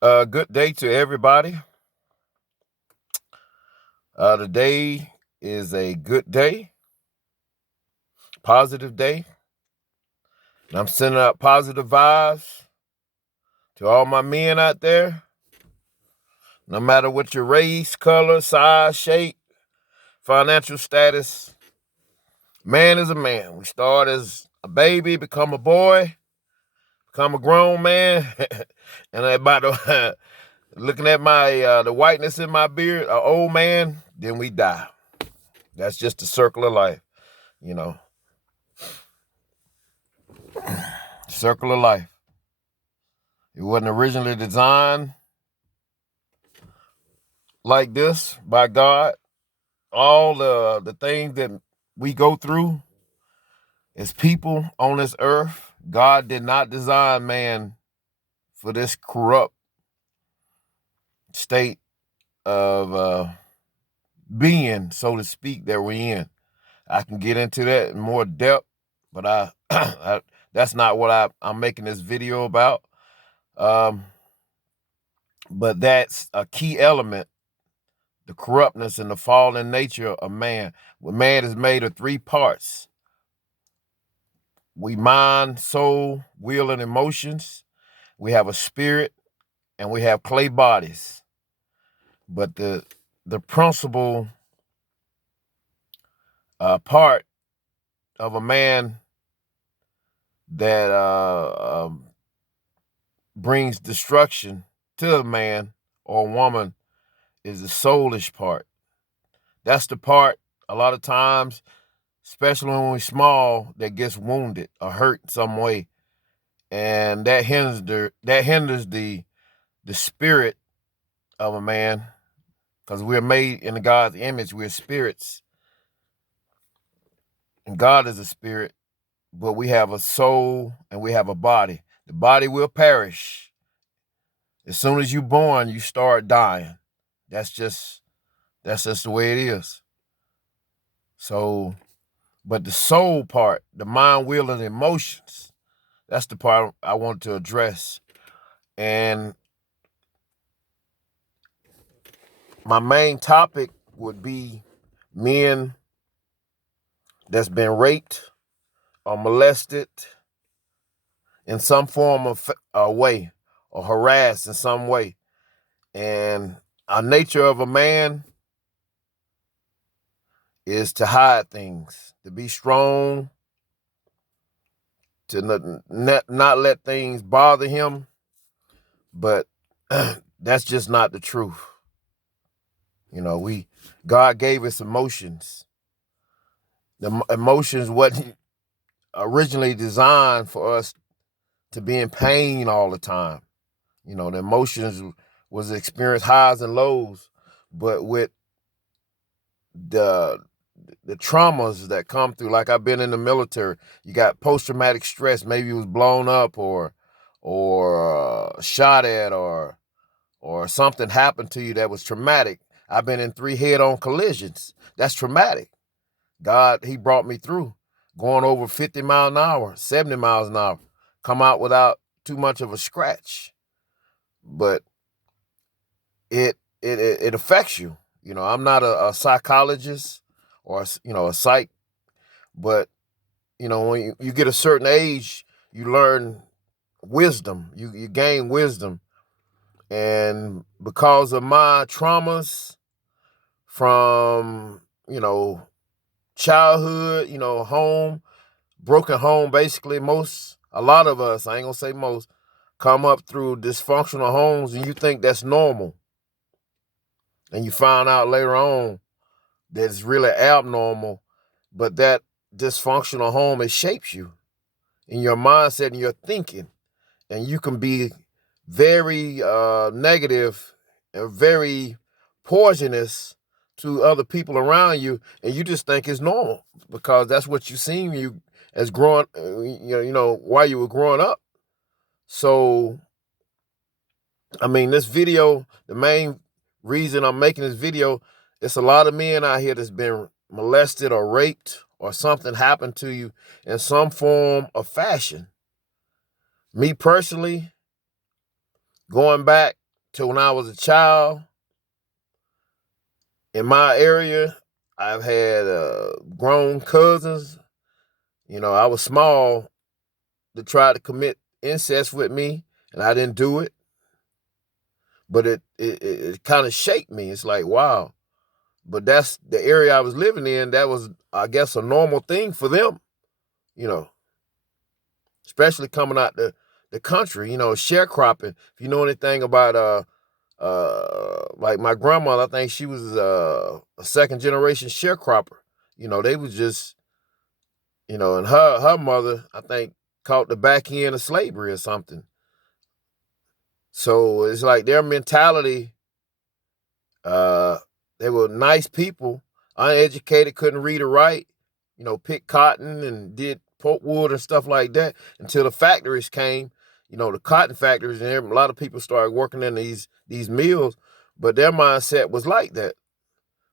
Good day to everybody. Today is a good day, positive day. And I'm sending out positive vibes to all my men out there. No matter what your race, color, size, shape, financial status, man is a man. We start as a baby, become a boy, become a grown man, and about looking at my the whiteness in my beard, an old man, then we die. That's just the circle of life, you know. Circle of life. It wasn't originally designed like this by God. All the things that we go through as people on this earth, God did not design man for this corrupt state of being, so to speak, that we're in. I can get into that in more depth, but that's not what I'm making this video about. But that's a key element, the corruptness and the fallen nature of man. When man is made of three parts: we mind, soul, will, and emotions. We have a spirit, and we have clay bodies. But the principal part of a man that brings destruction to a man or a woman is the soulish part. That's the part a lot of times, especially when we're small, that gets wounded or hurt in some way, and that hinders the spirit of a man, because we're made in God's image. We're spirits, and God is a spirit, but we have a soul and we have a body. The body will perish. As soon as you're born, you start dying. That's just the way it is. So, but the soul part, the mind, will, and emotions, that's the part I want to address. And my main topic would be men that's been raped or molested in some form of way, or harassed in some way. And a nature of a man is to hide things, to be strong, to not let things bother him. But that's just not the truth. You know, God gave us emotions. The emotions wasn't originally designed for us to be in pain all the time. You know, the emotions was experience highs and lows, but with the traumas that come through, like I've been in the military, you got post-traumatic stress. Maybe it was blown up or shot at, or something happened to you that was traumatic. I've been in 3 head-on collisions. That's traumatic. God, he brought me through, going over 50 miles an hour, 70 miles an hour, come out without too much of a scratch. But it affects you. You know, I'm not a psychologist or a psych, but when you get a certain age, you learn wisdom. You gain wisdom, and because of my traumas from childhood, home, broken home, basically, a lot of us, I ain't gonna say most, come up through dysfunctional homes, and you think that's normal. And you find out later on that it's really abnormal, but that dysfunctional home, it shapes you in your mindset and your thinking. And you can be very negative and very poisonous to other people around you, and you just think it's normal because that's what you seen you as growing, while you were growing up. So, I mean, this video, the main reason I'm making this video, it's a lot of men out here that's been molested or raped or something happened to you in some form of fashion. Me personally, going back to when I was a child. In my area, I've had grown cousins. I was small to try to commit incest with me, and I didn't do it. But it kind of shaped me. It's like, wow. But that's the area I was living in. That was, I guess, a normal thing for them, you know, especially coming out the country, sharecropping. If you know anything about like my grandmother, I think she was a second generation sharecropper. They was just, and her mother, I think, caught the back end of slavery or something. So it's like their mentality, they were nice people, uneducated, couldn't read or write, picked cotton and did pulp wood and stuff like that until the factories came, the cotton factories, and a lot of people started working in these mills, but their mindset was like that.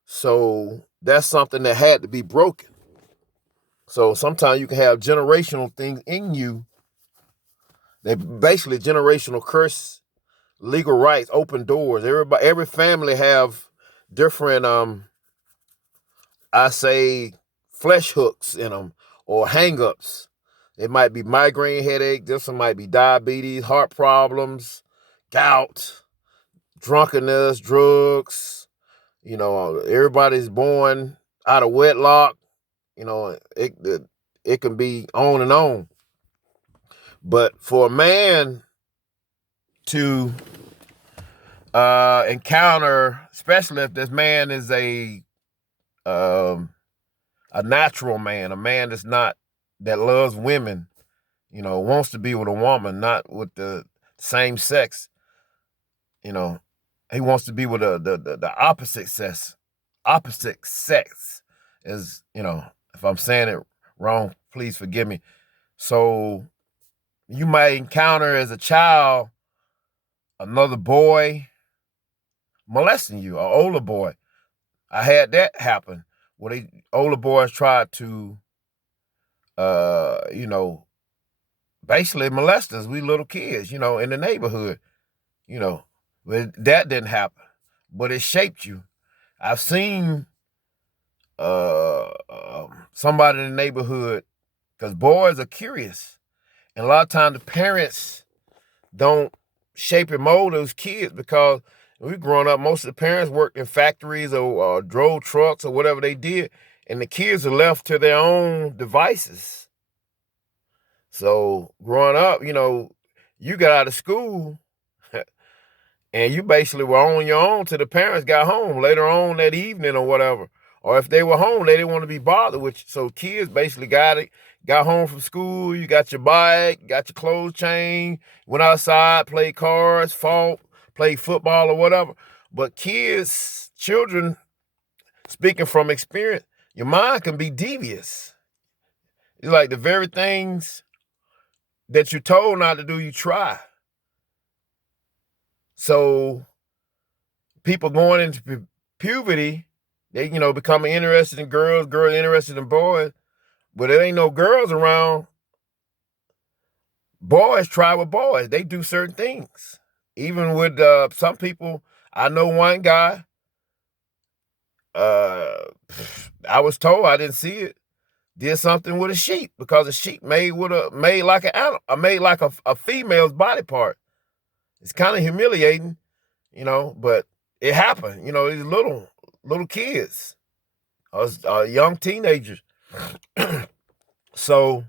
So that's something that had to be broken. So sometimes you can have generational things in you. They basically generational curse, legal rights, open doors. Every family have different, I say, flesh hooks in them or hang-ups. It might be migraine headache. This one might be diabetes, heart problems, gout, drunkenness, drugs. Everybody's born out of wedlock. It can be on and on. But for a man to encounter, especially if this man is a natural man, a man that loves women, wants to be with a woman, not with the same sex. He wants to be with the opposite sex. Opposite sex is, if I'm saying it wrong, please forgive me. So you might encounter as a child another boy molesting you, an older boy. I had that happen where older boys tried to, basically molest us. We little kids, in the neighborhood, but that didn't happen, but it shaped you. I've seen somebody in the neighborhood, because boys are curious, and a lot of times the parents don't shape and mold those kids, because we growing up, most of the parents worked in factories or drove trucks or whatever they did, and the kids are left to their own devices. So growing up, you got out of school and you basically were on your own till the parents got home later on that evening or whatever. Or if they were home, they didn't want to be bothered with you. So kids basically got home from school, you got your bike, got your clothes changed, went outside, played cards, fought, played football or whatever. But children, speaking from experience, your mind can be devious. It's like the very things that you're told not to do, you try. So people going into puberty, they, becoming interested in girls interested in boys, but there ain't no girls around. Boys try with boys. They do certain things. Even with some people, I know one guy, I was told, I didn't see it, did something with a sheep, because a sheep made like an animal, made like a female's body part. It's kind of humiliating, but it happened. These little kids, young teenagers. So,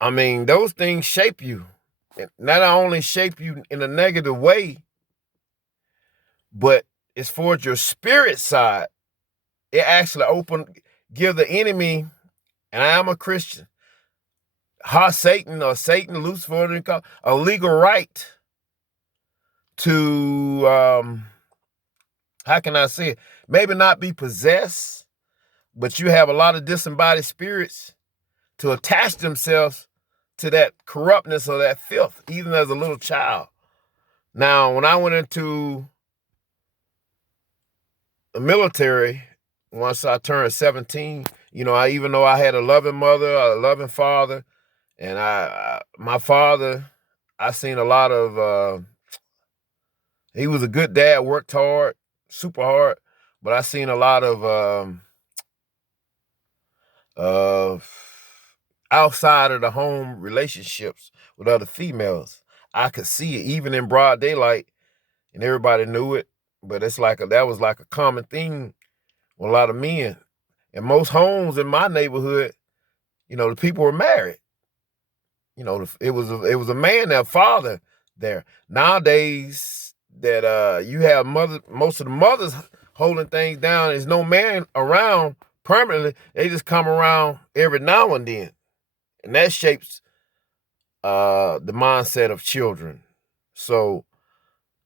I mean, those things shape you. Not only shape you in a negative way, but it's for your spirit side. It actually give the enemy, and I am a Christian, Satan, Lucifer, a legal right to, how can I say it? Maybe not be possessed, but you have a lot of disembodied spirits to attach themselves to that corruptness or that filth, even as a little child. Now, when I went into the military, once I turned 17, even though I had a loving mother, a loving father, and my father, I seen a lot of He was a good dad, worked hard, super hard, but I seen a lot of outside of the home relationships with other females. I could see it even in broad daylight, and everybody knew it. But it's like that was like a common thing with a lot of men. In most homes in my neighborhood, the people were married. It was a man, their father there. Nowadays, that you have most of the mothers holding things down. There's no man around permanently. They just come around every now and then, and that shapes the mindset of children. So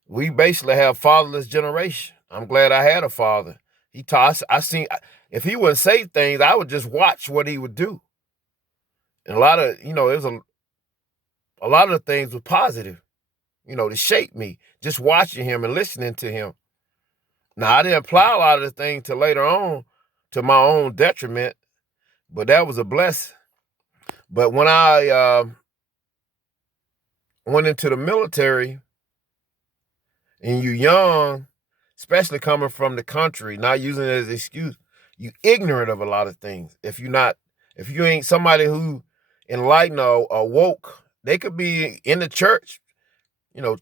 we basically have fatherless generation. I'm glad I had a father. He taught. I seen if he wouldn't say things, I would just watch what he would do. And a lot of there's a lot of the things were positive, to shape me. Just watching him and listening to him. Now I didn't apply a lot of the things till later on, to my own detriment, but that was a blessing. But when I went into the military, and you young, especially coming from the country, not using it as an excuse, you ignorant of a lot of things. If you ain't somebody who enlightened or woke, they could be in the church,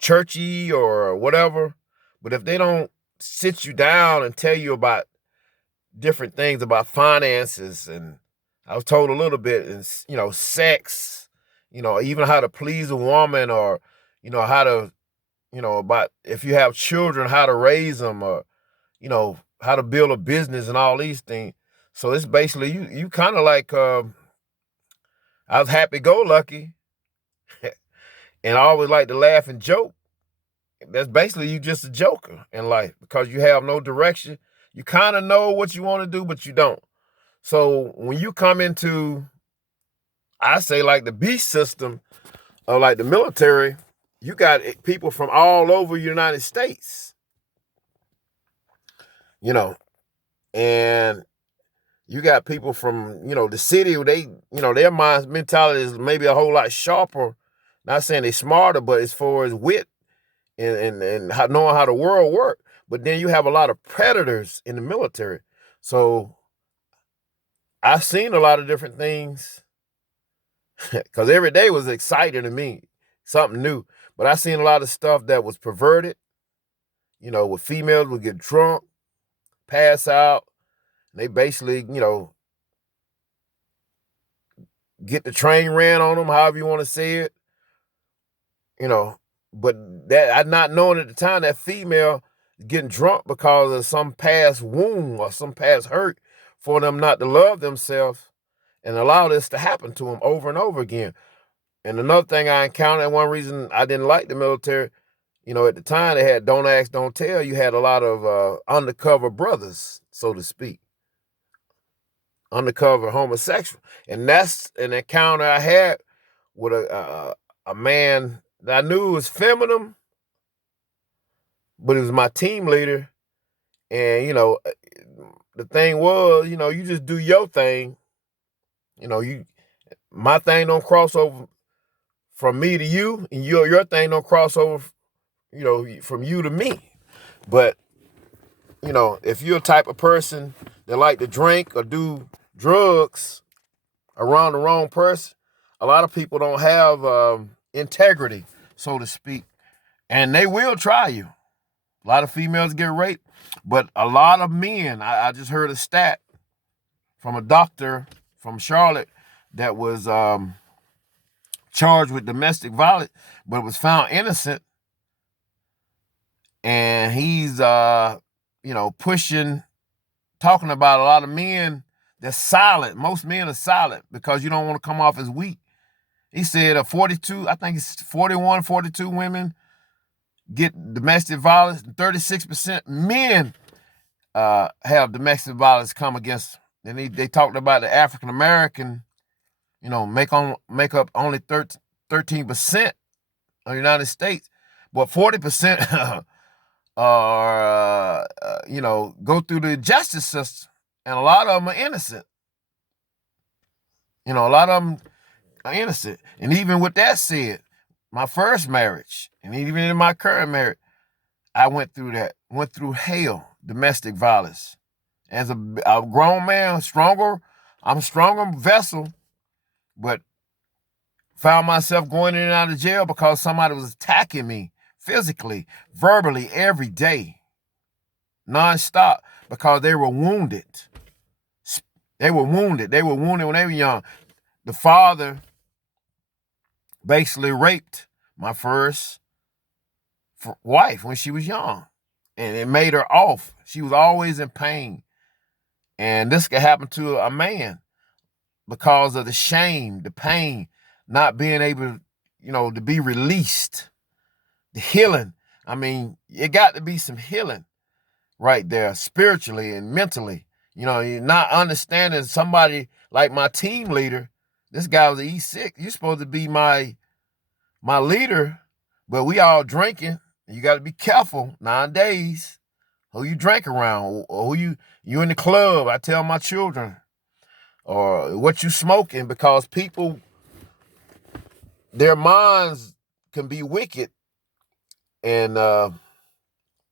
churchy or whatever, but if they don't sit you down and tell you about different things about finances, and I was told a little bit, and sex, even how to please a woman, or how to about if you have children, how to raise them, or how to build a business and all these things. So it's basically you kind of like I was happy go lucky and I always like to laugh and joke. That's basically you just a joker in life because you have no direction. You kind of know what you want to do, but you don't. So when you come into, I say, like the beast system or like the military, you got people from all over the United States, and you got people from, the city where they, their mentality is maybe a whole lot sharper. Not saying they're smarter, but as far as wit and how, knowing how the world works. But then you have a lot of predators in the military. So I've seen a lot of different things because every day was exciting to me, something new. But I seen a lot of stuff that was perverted, where females would get drunk, pass out. They basically, get the train ran on them, however you want to say it, But that I not knowing at the time that female getting drunk because of some past wound or some past hurt for them not to love themselves and allow this to happen to them over and over again. And another thing I encountered, one reason I didn't like the military, at the time they had don't ask, don't tell. You had a lot of undercover brothers, so to speak, undercover homosexual. And that's an encounter I had with a man that I knew was feminine, but he was my team leader. And, the thing was, you just do your thing. My thing don't cross over from me to you, and your thing don't cross over, from you to me. But, if you're a type of person that like to drink or do drugs around the wrong person, a lot of people don't have integrity, so to speak, and they will try you. A lot of females get raped, but a lot of men, I just heard a stat from a doctor from Charlotte that was charged with domestic violence, but was found innocent. And he's, talking about a lot of men that's silent. Most men are silent because you don't want to come off as weak. He said 42, I think it's 41, 42 women get domestic violence. 36% men have domestic violence come against them. And they talked about the African American, make up only 13% of the United States, but 40% are go through the justice system, and a lot of them are innocent. A lot of them are innocent. And even with that said, my first marriage, and even in my current marriage, I went through that, went through hell, domestic violence. As a grown man, I'm a stronger vessel, but found myself going in and out of jail because somebody was attacking me physically, verbally, every day, nonstop, because they were wounded. They were wounded. They were wounded when they were young. The father basically raped my first wife when she was young, and it made her off. She was always in pain. And this could happen to a man because of the shame, the pain, not being able, to be released, the healing. I mean, it got to be some healing right there, spiritually and mentally. You're not understanding somebody like my team leader. This guy was an E6. You're supposed to be my leader, but we all drinking. You got to be careful nowadays who you drink around, or who you in the club. I tell my children, or what you smoking, because people, their minds can be wicked and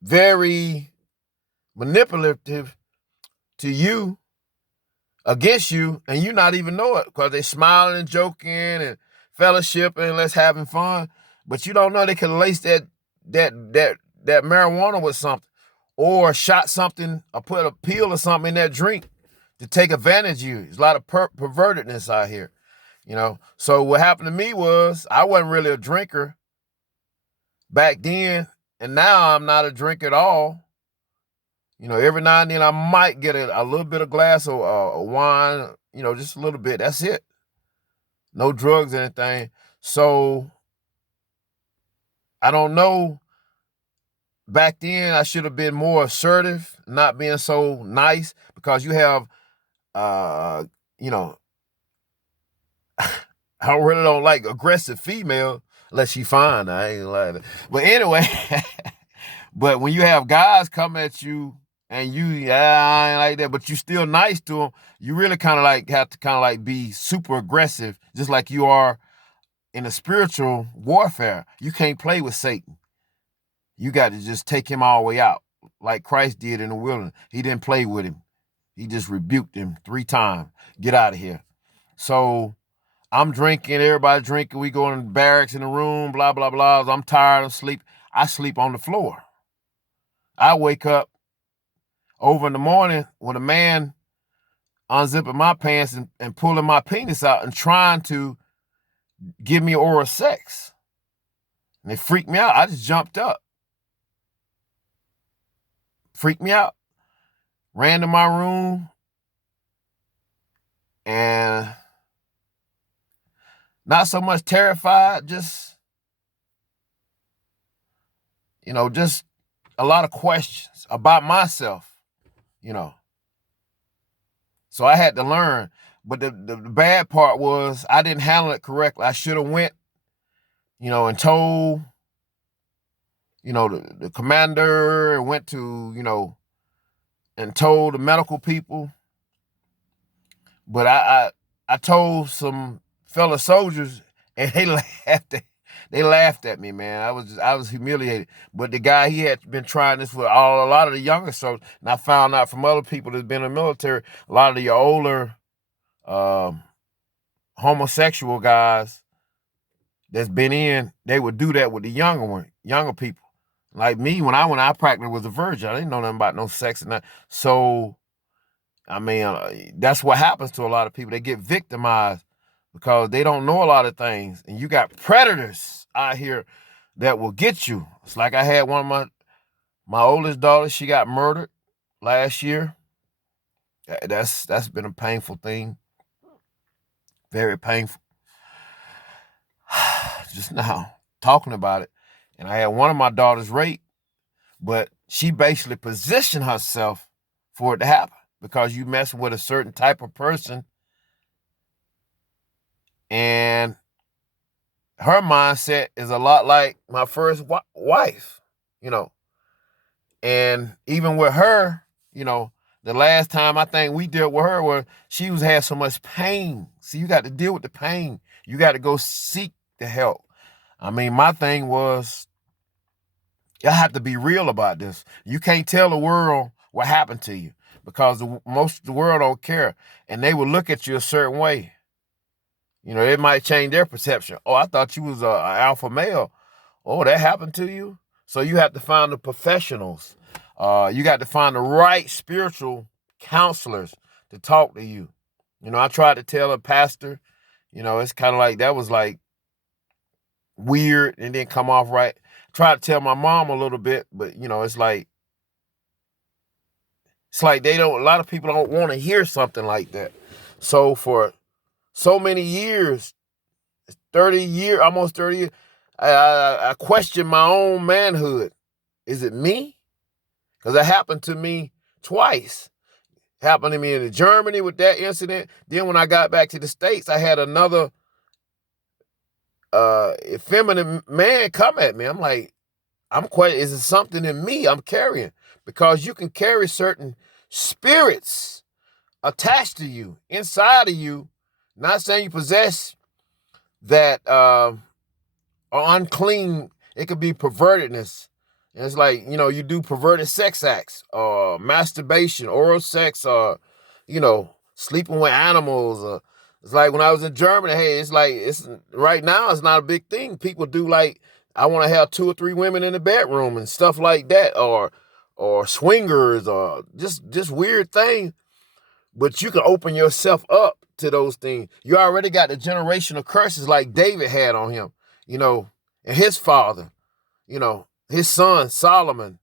very manipulative to you, against you, and you not even know it, because they smiling and joking and fellowshipping and let's having fun, but you don't know they could lace that marijuana with something, or shot something, or put a pill or something in that drink to take advantage of you. There's a lot of pervertedness out here, So what happened to me was I wasn't really a drinker back then, and now I'm not a drinker at all. Every now and then I might get a little bit of glass of wine, just a little bit. That's it. No drugs or anything. So I don't know. Back then I should have been more assertive, not being so nice, because you have, I really don't like aggressive female unless she fine. I ain't like that. But anyway, but when you have guys come at you and I ain't like that, but you still nice to them, you really kind of have to be super aggressive, just like you are in a spiritual warfare. You can't play with Satan. You got to just take him all the way out, like Christ did in the wilderness. He didn't play with him. He just rebuked him 3 times. Get out of here. So I'm drinking, everybody drinking. We go in the barracks in the room, blah, blah, blah. I'm tired of sleep. I sleep on the floor. I wake up over in the morning with a man unzipping my pants and pulling my penis out and trying to give me oral sex. And it freaked me out. I just jumped up. Freaked me out. Ran to my room and not so much terrified, just a lot of questions about myself, So I had to learn. But the bad part was I didn't handle it correctly. I should have went, and told, the commander, and went to, and told the medical people. But I told some fellow soldiers, and they laughed at me, man. I was humiliated. But the guy, he had been trying this with a lot of the younger soldiers, and I found out from other people that's been in the military, a lot of the older homosexual guys that's been in, they would do that with the younger people. Like me, when I practically was a virgin, I didn't know nothing about no sex and that. So, I mean, that's what happens to a lot of people. They get victimized because they don't know a lot of things. And you got predators out here that will get you. It's like I had one of my oldest daughters, she got murdered last year. That's been a painful thing. Very painful. Just now, talking about it. And I had one of my daughters raped, but she basically positioned herself for it to happen, because you mess with a certain type of person, and her mindset is a lot like my first wife, And even with her, the last time I think we dealt with her, where she had so much pain. See, you got to deal with the pain. You got to go seek the help. I mean, my thing was, I have to be real about this. You can't tell the world what happened to you because most of the world don't care, and they will look at you a certain way. You know, it might change their perception. Oh, I thought you was a alpha male. Oh, that happened to you. So you have to find the professionals. You got to find the right spiritual counselors to talk to you. You know, I tried to tell a pastor. You know, it's kind of like that was like weird and didn't come off right. Tried to tell my mom a little bit, but you know, it's like they don't. A lot of people don't want to hear something like that. So for so many years, 30 years, almost 30 years, I questioned my own manhood. Is it me? Because that happened to me twice. It happened to me in Germany with that incident. Then when I got back to the States, I had another effeminate man come at me. I'm like, is it something in me I'm carrying? Because you can carry certain spirits attached to you, inside of you. Not saying you possess that or unclean. It could be pervertedness. And it's like, you know, you do perverted sex acts, or masturbation, oral sex, or, you know, sleeping with animals. It's like when I was in Germany, hey, it's right now it's not a big thing. People do like, I want to have 2 or 3 women in the bedroom and stuff like that, or swingers, or just weird things. But you can open yourself up to those things. You already got the generational curses like David had on him, you know, and his father, you know, his son Solomon.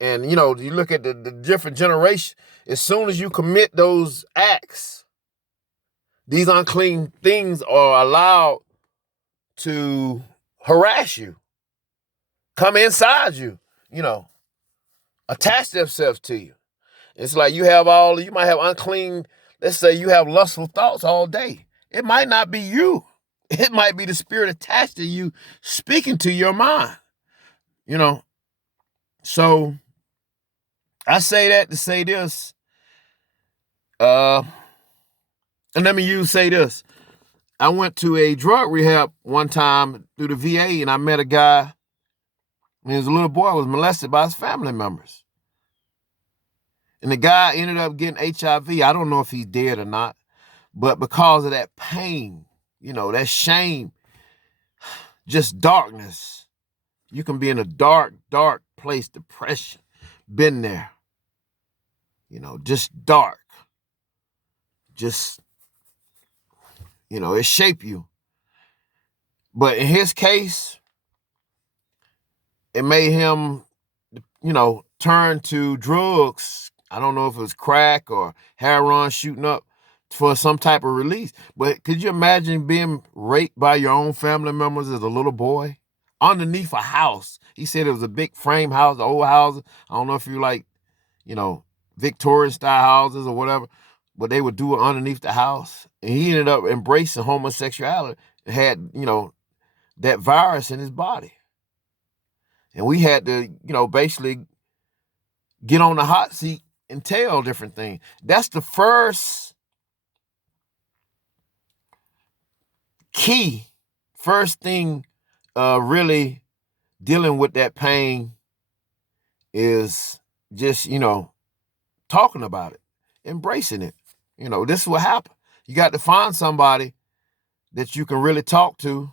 And, you know, you look at the different generations. As soon as you commit those acts, these unclean things are allowed to harass you, come inside you, you know, attach themselves to you. It's like you might have unclean, let's say you have lustful thoughts all day. It might not be you. It might be the spirit attached to you speaking to your mind, you know. So I say that to say this. And let me say this. I went to a drug rehab one time through the VA, and I met a guy, and his little boy was molested by his family members. And the guy ended up getting HIV. I don't know if he's dead or not, but because of that pain, you know, that shame, just darkness. You can be in a dark, dark place, depression. Been there. You know, just dark. Just, you know, it shaped you. But in his case, it made him, you know, turn to drugs. I don't know if it was crack or heroin shooting up for some type of release. But could you imagine being raped by your own family members as a little boy? Underneath a house. He said it was a big frame house, old houses. I don't know if you like, you know, Victorian style houses or whatever, but they would do it underneath the house. And he ended up embracing homosexuality and had, you know, that virus in his body. And we had to, you know, basically get on the hot seat and tell different things. That's the first thing really dealing with that pain is just, you know, talking about it, embracing it. You know, this is what happened. You got to find somebody that you can really talk to